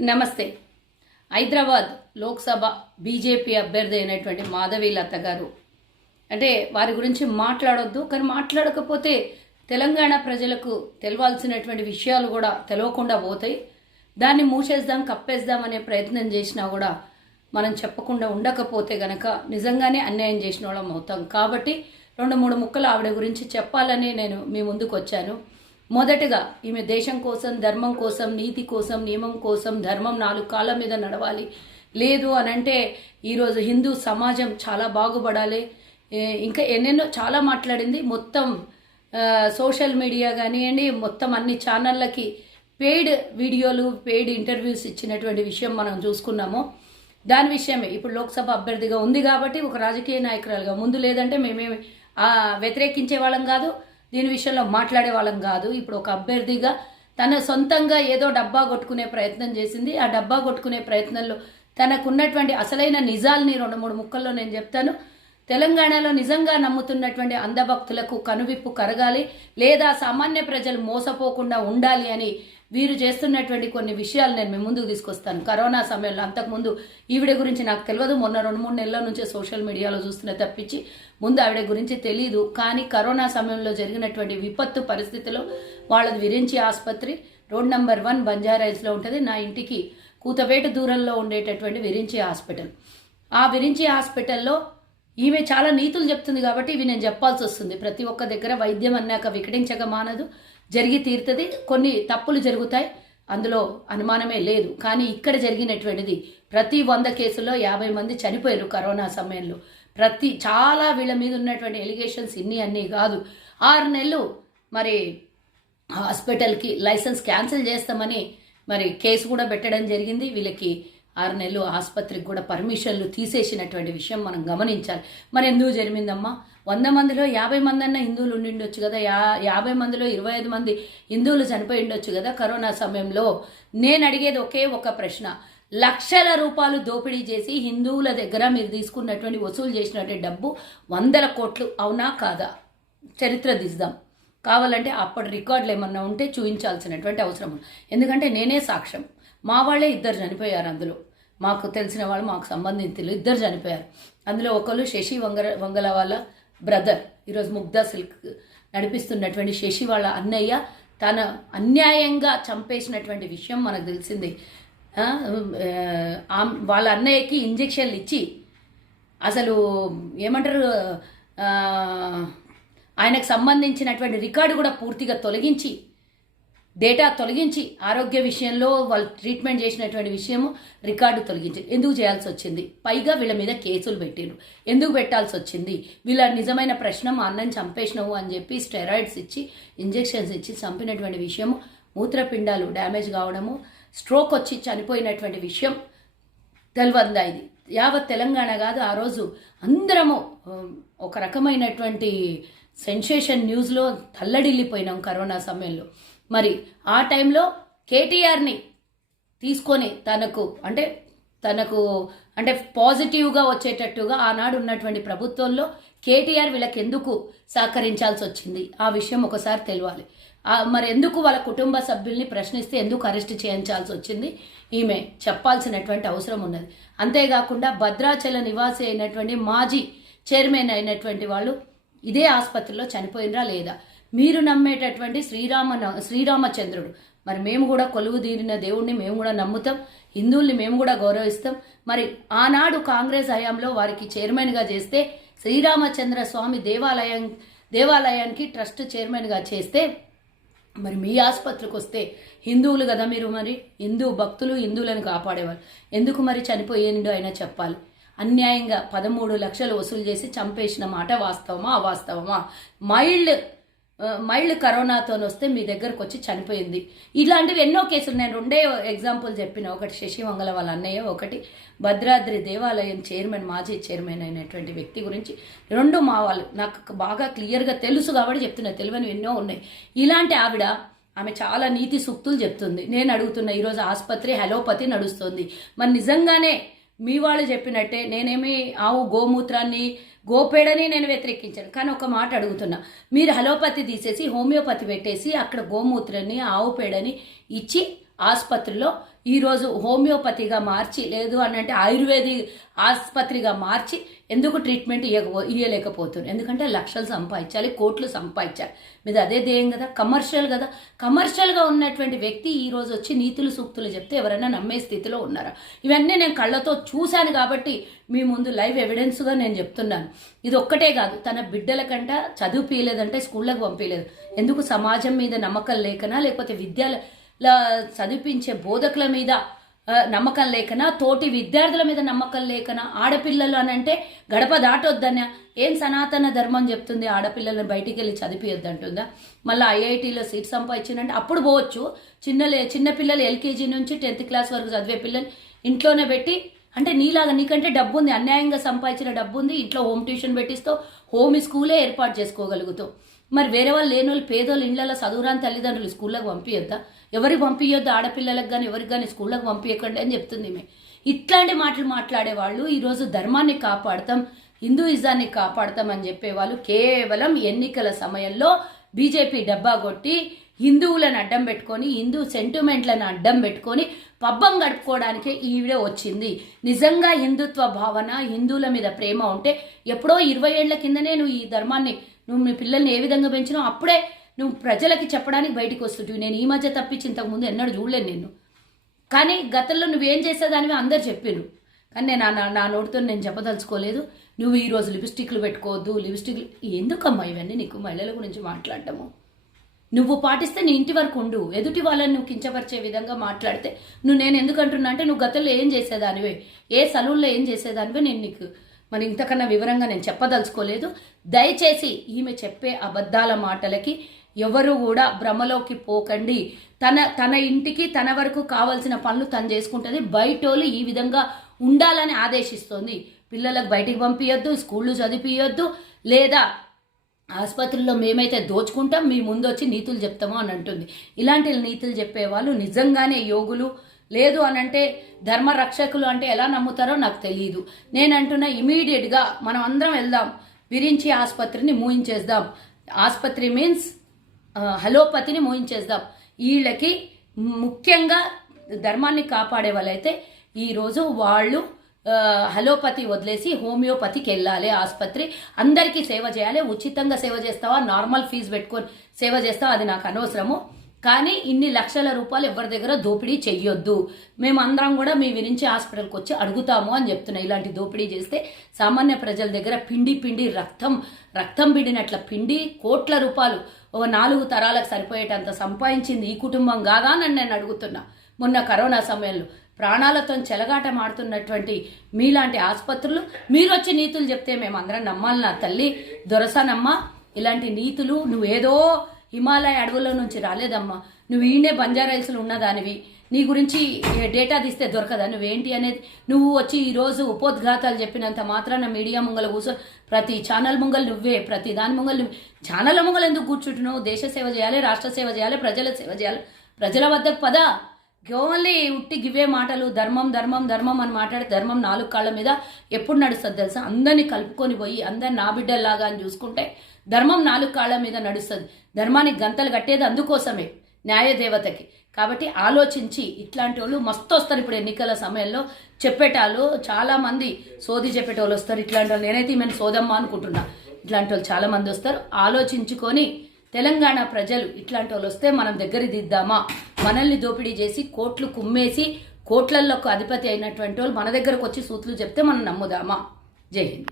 నమస్తే. హైదరాబాద్ లోక్సభ బీజేపీ అభ్యర్థి అయినటువంటి మాధవి లత గారు. అంటే వారి గురించి మాట్లాడొద్దు కానీ మాట్లాడకపోతే తెలంగాణ ప్రజలకు తెలవాల్సినటువంటి విషయాలు కూడా తెలవకుండా పోతాయి. దాన్ని మూసేద్దాం కప్పేద్దాం అనే ప్రయత్నం చేసినా కూడా మనం చెప్పకుండా ఉండకపోతే గనక నిజంగానే అన్యాయం చేసిన వాళ్ళం అవుతాం. కాబట్టి రెండు మూడు ముక్కలు ఆవిడ గురించి చెప్పాలని నేను మీ ముందుకు వచ్చాను. మొదటగా ఈమె దేశం కోసం ధర్మం కోసం నీతి కోసం నియమం కోసం ధర్మం నాలుగు కాళ్ళ మీద నడవాలి. లేదు అని అంటే ఈరోజు హిందూ సమాజం చాలా బాగుపడాలి. ఇంకా ఎన్నెన్నో చాలా మాట్లాడింది. మొత్తం సోషల్ మీడియా కానివ్వండి మొత్తం అన్ని ఛానళ్ళకి పెయిడ్ వీడియోలు పెయిడ్ ఇంటర్వ్యూస్ ఇచ్చినటువంటి విషయం మనం చూసుకున్నాము. దాని విషయమే ఇప్పుడు లోక్సభ అభ్యర్థిగా ఉంది కాబట్టి ఒక రాజకీయ నాయకురాలుగా ముందు లేదంటే మేమేమి వ్యతిరేకించే వాళ్ళం కాదు. దీని విషయంలో మాట్లాడే వాళ్ళం కాదు. ఇప్పుడు ఒక అభ్యర్థిగా తన సొంతంగా ఏదో డబ్బా కొట్టుకునే ప్రయత్నం చేసింది. ఆ డబ్బా కొట్టుకునే ప్రయత్నంలో తనకున్నటువంటి అసలైన నిజాల్ని రెండు మూడు ముక్కల్లో నేను చెప్తాను. తెలంగాణలో నిజంగా నమ్ముతున్నటువంటి అందభక్తులకు కనువిప్పు కరగాలి. లేదా సామాన్య ప్రజలు మోసపోకుండా ఉండాలి అని వీరు చేస్తున్నటువంటి కొన్ని విషయాలు నేను మీ ముందుకు తీసుకొస్తాను. కరోనా సమయంలో అంతకుముందు ఈవిడ గురించి నాకు తెలియదు. మొన్న రెండు మూడు నెలల నుంచే సోషల్ మీడియాలో చూస్తున్న తప్పించి ముందు ఆవిడ గురించి తెలియదు కానీ కరోనా సమయంలో జరిగినటువంటి విపత్తు పరిస్థితిలో వాళ్ళది విరించి ఆసుపత్రి రోడ్ నెంబర్ వన్ బంజారాయిల్స్లో ఉంటుంది. నా ఇంటికి కూతవేట దూరంలో ఉండేటటువంటి విరించి హాస్పిటల్. ఆ విరించి హాస్పిటల్లో ఈమె చాలా నీతులు చెప్తుంది కాబట్టి ఇవి నేను చెప్పాల్సి వస్తుంది. ప్రతి ఒక్క దగ్గర వైద్యం అన్నాక వికటించక మానదు. జరిగి తీరుతుంది. కొన్ని తప్పులు జరుగుతాయి. అందులో అనుమానమే లేదు. కానీ ఇక్కడ జరిగినటువంటిది ప్రతి వంద కేసుల్లో యాభై మంది చనిపోయారు కరోనా సమయంలో. ప్రతి చాలా వీళ్ళ మీద ఉన్నటువంటి ఎలిగేషన్స్ ఇన్ని అన్నీ కాదు. ఆరు నెలలు మరి హాస్పిటల్కి లైసెన్స్ క్యాన్సిల్ చేస్తామని మరి కేసు కూడా పెట్టడం జరిగింది. వీళ్ళకి ఆరు నెలలు ఆసుపత్రికి కూడా పర్మిషన్లు తీసేసినటువంటి విషయం మనం గమనించాలి. మరి ఎందుకు జరిగిందమ్మా వంద మందిలో యాభై మంది అన్న హిందువులు ఉండి ఉండొచ్చు కదా. యా యాభై మందిలో ఇరవై ఐదు మంది హిందువులు చనిపోయి ఉండొచ్చు కదా కరోనా సమయంలో. నేను అడిగేది ఒకే ఒక ప్రశ్న. లక్షల రూపాయలు దోపిడీ చేసి హిందువుల దగ్గర మీరు తీసుకున్నటువంటి వసూలు చేసినటువంటి డబ్బు వందల కోట్లు అవునా కాదా? చరిత్ర దిద్దాం. కావాలంటే అప్పటి రికార్డులు ఏమన్నా ఉంటే చూపించాల్సినటువంటి అవసరం ఉంది. ఎందుకంటే నేనే సాక్ష్యం. మా వాళ్ళే ఇద్దరు చనిపోయారు అందులో. మాకు తెలిసిన వాళ్ళు మాకు సంబంధితులు ఇద్దరు చనిపోయారు. అందులో ఒకరు శశి వంగర వంగల వాళ్ళ బ్రదర్. ఈరోజు ముగ్ధా సిల్క్ నడిపిస్తున్నటువంటి శశి వాళ్ళ అన్నయ్య తన అన్యాయంగా చంపేసినటువంటి విషయం మనకు తెలిసింది. ఆ, వాళ్ళ అన్నయ్యకి ఇంజెక్షన్లు ఇచ్చి అసలు ఏమంటారు ఆయనకు సంబంధించినటువంటి రికార్డు కూడా పూర్తిగా తొలగించి డేటా తొలగించి ఆరోగ్య విషయంలో వాళ్ళు ట్రీట్మెంట్ చేసినటువంటి విషయము రికార్డు తొలగించి ఎందుకు చేయాల్సి వచ్చింది? పైగా వీళ్ళ మీద కేసులు పెట్టిండ్రు. ఎందుకు పెట్టాల్సి వచ్చింది? వీళ్ళ నిజమైన ప్రశ్న మా అన్నని చంపేసినావు అని చెప్పి స్టెరాయిడ్స్ ఇచ్చి ఇంజెక్షన్స్ ఇచ్చి చంపినటువంటి విషయము మూత్రపిండాలు డ్యామేజ్ కావడము స్ట్రోక్ వచ్చి చనిపోయినటువంటి విషయం తెలివందా ఇది యావత్ తెలంగాణ కాదు ఆ రోజు అందరము ఒక రకమైనటువంటి సెన్సేషన్ న్యూస్లో తల్లడిల్లిపోయినాం కరోనా సమయంలో. మరి ఆ టైంలో కేటీఆర్ని తీసుకొని తనకు అంటే తనకు అంటే పాజిటివ్గా వచ్చేటట్టుగా ఆనాడు ఉన్నటువంటి ప్రభుత్వంలో కేటీఆర్ వీళ్ళకి ఎందుకు సహకరించాల్సి వచ్చింది? ఆ విషయం ఒకసారి తెలియాలి మరి ఎందుకు వాళ్ళ కుటుంబ సభ్యుల్ని ప్రశ్నిస్తే ఎందుకు అరెస్ట్ చేయించాల్సి వచ్చింది? ఈమె చెప్పాల్సినటువంటి అవసరం ఉన్నది. అంతేకాకుండా భద్రాచల నివాసి అయినటువంటి మాజీ చైర్మన్ అయినటువంటి వాళ్ళు ఇదే ఆసుపత్రిలో చనిపోయినరా లేదా? మీరు నమ్మేటటువంటి శ్రీరామ శ్రీరామచంద్రుడు. మరి మేము కూడా కొలువు తీరిన దేవుణ్ణి మేము కూడా నమ్ముతాం. హిందువుల్ని మేము కూడా గౌరవిస్తాం. మరి ఆనాడు కాంగ్రెస్ హయాంలో వారికి చైర్మన్గా చేస్తే శ్రీరామచంద్ర స్వామి దేవాలయం దేవాలయానికి ట్రస్ట్ చైర్మన్గా చేస్తే మరి మీ ఆసుపత్రికి వస్తే హిందువులు కదా మీరు మరి? హిందూ భక్తులు హిందువులను కాపాడేవారు. ఎందుకు మరి చనిపోయేండు అయినా చెప్పాలి. అన్యాయంగా పదమూడు లక్షలు వసూలు చేసి చంపేసిన మాట వాస్తవమా అవాస్తవమా? మైల్డ్ మైల్డ్ కరోనాతో వస్తే మీ దగ్గరకు వచ్చి చనిపోయింది. ఇలాంటివి ఎన్నో కేసులు. నేను రెండే ఎగ్జాంపుల్ చెప్పిన. ఒకటి శశిమంగళ వాళ్ళ అన్నయ్య ఒకటి భద్రాద్రి దేవాలయం చైర్మన్ మాజీ చైర్మన్ అయినటువంటి వ్యక్తి గురించి. రెండు మా వాళ్ళు. నాకు బాగా క్లియర్గా తెలుసు కాబట్టి చెప్తున్నా. తెలివని ఎన్నో ఉన్నాయి. ఇలాంటి ఆవిడ ఆమె చాలా నీతి సూక్తులు చెప్తుంది. నేను అడుగుతున్నా ఈరోజు ఆసుపత్రి హెలోపతి నడుస్తుంది. మరి నిజంగానే మీ వాళ్ళు చెప్పినట్టే నేనేమి ఆవు గోమూత్రాన్ని గోపేడని నేను వ్యతిరేకించాను. కానీ ఒక మాట అడుగుతున్నా. మీరు హలోపతి తీసేసి హోమియోపతి పెట్టేసి అక్కడ గోమూత్రాన్ని ఆవు పేడని ఇచ్చి ఆసుపత్రిలో. ఈరోజు హోమియోపతిగా మార్చి లేదు అని అంటే ఆయుర్వేది ఆసుపత్రిగా మార్చి ఎందుకు ట్రీట్మెంట్ ఇయ్యకపో ఇవ్వలేకపోతున్నారు ఎందుకంటే లక్షలు సంపాదించాలి కోట్లు సంపాదించాలి. మీద అదే ధ్యేయం కదా కమర్షియల్ కదా. కమర్షియల్గా ఉన్నటువంటి వ్యక్తి ఈరోజు వచ్చి నీతులు సూక్తులు చెప్తే ఎవరైనా నమ్మే స్థితిలో ఉన్నారా? ఇవన్నీ నేను కళ్ళతో చూశాను కాబట్టి మీ ముందు లైవ్ ఎవిడెన్స్గా నేను చెప్తున్నాను. ఇది ఒక్కటే కాదు తన బిడ్డల కంట చదువు పీయలేదంటే స్కూళ్ళకి పంపించలేదు ఎందుకు సమాజం మీద నమ్మకం లేకనా లేకపోతే విద్యాలయ చదివించే బోధకుల మీద నమ్మకం లేకనా? తోటి విద్యార్థుల మీద నమ్మకం లేకనా? ఆడపిల్లలు అని అంటే గడప దాటొద్దనా ఏం సనాతన ధర్మం చెప్తుంది? ఆడపిల్లల్ని బయటికి వెళ్ళి చదివియొద్దు అంటుందా మళ్ళీ ఐఐటీలో సీట్ సంపాదించిందంటే అప్పుడు పోవచ్చు. చిన్నలే చిన్న పిల్లలు ఎల్కేజీ నుంచి టెన్త్ క్లాస్ వరకు చదివే పిల్లలు ఇంట్లోనే పెట్టి అంటే నీలాగా నీకంటే డబ్బు ఉంది అన్యాయంగా సంపాదించిన డబ్బు ఉంది ఇంట్లో హోమ్ ట్యూషన్ పెట్టిస్తావు హోమ్ స్కూలే ఏర్పాటు చేసుకోగలుగుతావు మరి వేరే వాళ్ళు లేని వాళ్ళు పేదోళ్ళు ఇళ్ళలో చదువురాని తల్లిదండ్రులు స్కూళ్ళకి పంపించొద్దా ఎవరికి పంపించొద్దు ఆడపిల్లలకు కానీ ఎవరికి కానీ స్కూళ్ళకి పంపించకండి అని చెప్తుంది మేము ఇట్లాంటి మాటలు మాట్లాడే వాళ్ళు ఈరోజు ధర్మాన్ని కాపాడతాం హిందూయిజాన్ని కాపాడతాం అని చెప్పేవాళ్ళు కేవలం ఎన్నికల సమయంలో బీజేపీ డబ్బా కొట్టి హిందువులను అడ్డం పెట్టుకొని హిందూ సెంటిమెంట్లను అడ్డం పెట్టుకొని పబ్బం గడుపుకోవడానికే ఈవిడే వచ్చింది. నిజంగా హిందుత్వ భావన హిందువుల మీద ప్రేమ ఉంటే ఎప్పుడో ఇరవై ఏళ్ళ కిందనే నువ్వు ఈ ధర్మాన్ని నువ్వు మీ పిల్లల్ని ఏ విధంగా పెంచినావు అప్పుడే నువ్వు ప్రజలకి చెప్పడానికి బయటికి వస్తుంటివి. నేను ఈ మధ్య తప్పించి ఇంతకుముందు ఎన్నడూ చూడలేను నిన్ను. కానీ గతంలో నువ్వేం చేసేదానివి అందరు చెప్పిండ్రు కానీ నేను నా నా నోటితో నేను చెప్పదలుచుకోలేదు. నువ్వు ఈరోజు లిప్స్టిక్లు పెట్టుకోవద్దు లిప్స్టిక్లు ఎందుకమ్మా ఇవన్నీ నీకు మహిళల గురించి మాట్లాడటము? నువ్వు పాటిస్తే నీ ఇంటి వరకు ఉండు. ఎదుటి వాళ్ళని నువ్వు కించపరిచే విధంగా మాట్లాడితే నువ్వు నేను ఎందుకంటున్నా అంటే నువ్వు గతంలో ఏం చేసేదానివే? ఏ సలూన్లో ఏం చేసేదానివే? నేను నీకు మరి ఇంతకన్నా వివరంగా నేను చెప్పదలుచుకోలేదు. దయచేసి ఈమె చెప్పే అబద్ధాల మాటలకి ఎవరు కూడా భ్రమలోకి పోకండి. తన తన ఇంటికి తన వరకు కావాల్సిన పనులు తను చేసుకుంటుంది. బయటోళ్ళు ఈ విధంగా ఉండాలని ఆదేశిస్తోంది. పిల్లలకు బయటికి పంపించొద్దు స్కూళ్ళు చదివియొద్దు లేదా ఆసుపత్రుల్లో మేమైతే దోచుకుంటాం మీ ముందు వచ్చి నీతులు చెప్తాము అని అంటుంది. ఇలాంటి నీతులు చెప్పేవాళ్ళు నిజంగానే యోగులు లేదు అని అంటే ధర్మ రక్షకులు అంటే ఎలా నమ్ముతారో నాకు తెలియదు నేను అంటున్నా ఇమీడియట్గా మనం అందరం వెళ్దాం. విరించి ఆసుపత్రిని మూయించేద్దాం. ఆసుపత్రి మీన్స్ హలోపతిని మూయించేద్దాం. వీళ్ళకి ముఖ్యంగా ధర్మాన్ని కాపాడే వాళ్ళైతే ఈరోజు వాళ్ళు హలోపతి వదిలేసి హోమియోపతికి వెళ్ళాలి ఆసుపత్రి. అందరికీ సేవ చేయాలి. ఉచితంగా సేవ చేస్తావా? నార్మల్ ఫీజు పెట్టుకొని సేవ చేస్తావా? అది నాకు అనవసరము. కానీ ఇన్ని లక్షల రూపాయలు ఎవరి దగ్గర దోపిడీ చెయ్యొద్దు. మేము అందరం కూడా మీ వినించి హాస్పిటల్కి వచ్చి అడుగుతాము అని చెప్తున్నాయి ఇలాంటి దోపిడీ చేస్తే సామాన్య ప్రజల దగ్గర పిండి పిండి రక్తం రక్తం పిండినట్ల పిండి కోట్ల రూపాయలు ఓ నాలుగు తరాలకు సరిపోయేటంత సంపాదించింది ఈ కుటుంబం కాదా నన్ను నేను అడుగుతున్నా. మొన్న కరోనా సమయంలో ప్రాణాలతో చెలగాట మాడుతున్నటువంటి మీలాంటి ఆసుపత్రులు మీరు వచ్చి నీతులు చెప్తే మేము అందరం నమ్మాలి నా తల్లి. దొరసనమ్మ ఇలాంటి నీతులు నువ్వేదో హిమాలయ అడవుల్లో నుంచి రాలేదమ్మా. నువ్వు ఈయనే బంజారా హిల్స్లో ఉన్నదానివి. నీ గురించి డేటా తీస్తే దొరకదా? నువ్వేంటి అనేది నువ్వు వచ్చి ఈరోజు ఉపోద్ఘాతాలు చెప్పినంత మాత్రాన మీడియా ముంగల కూర్చో ప్రతి ఛానల్ ముంగలు నువ్వే ప్రతి దాని ముంగలు నువ్వు. ఛానల్ ముంగలు ఎందుకు కూర్చుంటున్నావు? దేశ సేవ చేయాలి రాష్ట్ర సేవ చేయాలి ప్రజల సేవ చేయాలి. ప్రజల వద్దకు పదా. ఓన్లీ ఉట్టి గివే మాటలు ధర్మం ధర్మం ధర్మం అని మాట్లాడి ధర్మం నాలుగు కాళ్ళ మీద ఎప్పుడు నడుస్తుంది తెలుసా? అందరినీ కలుపుకొని పోయి అందరిని నా బిడ్డల్లాగా అని చూసుకుంటే ధర్మం నాలుగు కాళ్ళ మీద నడుస్తుంది. ధర్మానికి గంతలు కట్టేది అందుకోసమే న్యాయదేవతకి. కాబట్టి ఆలోచించి ఇట్లాంటి వాళ్ళు మస్తు వస్తారు ఇప్పుడు ఎన్నికల సమయంలో. చెప్పేటాళ్ళు చాలామంది సోది చెప్పేటోళ్ళు వస్తారు. ఇట్లాంటి వాళ్ళు నేనైతే ఈమెను సోదమ్మ అనుకుంటున్నా. ఇట్లాంటి వాళ్ళు చాలామంది వస్తారు. ఆలోచించుకొని తెలంగాణ ప్రజలు ఇట్లాంటి వాళ్ళు వస్తే మనం దగ్గర దిద్దామా? మనల్ని దోపిడీ చేసి కోట్లు కుమ్మేసి కోట్లలకు అధిపతి అయినటువంటి వాళ్ళు మన దగ్గరకు వచ్చి సూత్రులు చెప్తే మనం నమ్ముదామా? జై హింద్.